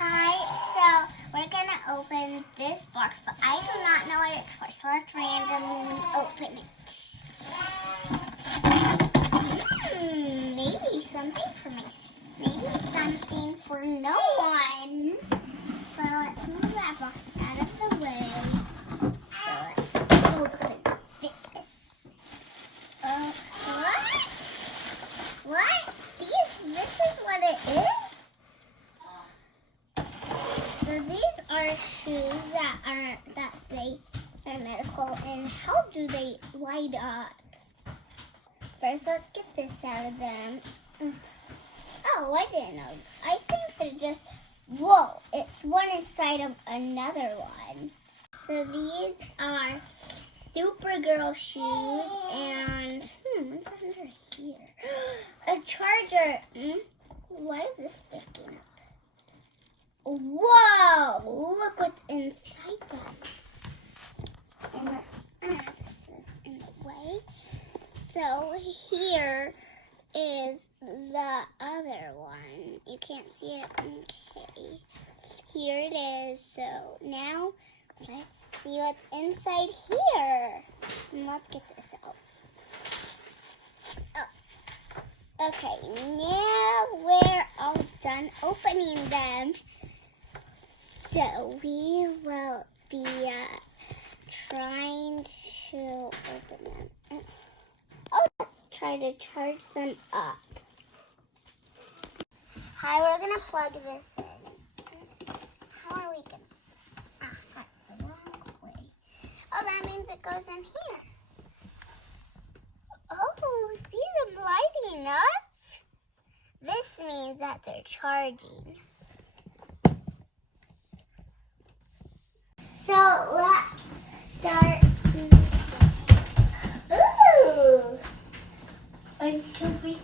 Hi, so we're gonna open this box, but I do not know what it's for, so let's randomly open it. Maybe something for me. Maybe something for no one. So let's move that box out of the way. So let's open this. What? This is what it is? So these are shoes that say they're medical, and how do they light up? First, let's get this out of them. Oh, I didn't know. I think they're just, whoa, it's one inside of another one. So these are Supergirl shoes, and what's under here? A charger. Why is this sticking up? Whoa! Look what's inside them. And this is in the way. So here is the other one. You can't see it. Okay. Here it is. So now let's see what's inside here. And let's get this out. Oh. Okay, now we're all done opening them. So we will be trying to open them. Oh, let's try to charge them up. Hi, we're going to plug this in. How are we going to? That's the wrong way. Oh, that means it goes in here. Oh, see them lighting up? This means that they're charging. So let's start. Ooh! 1, 2, 3.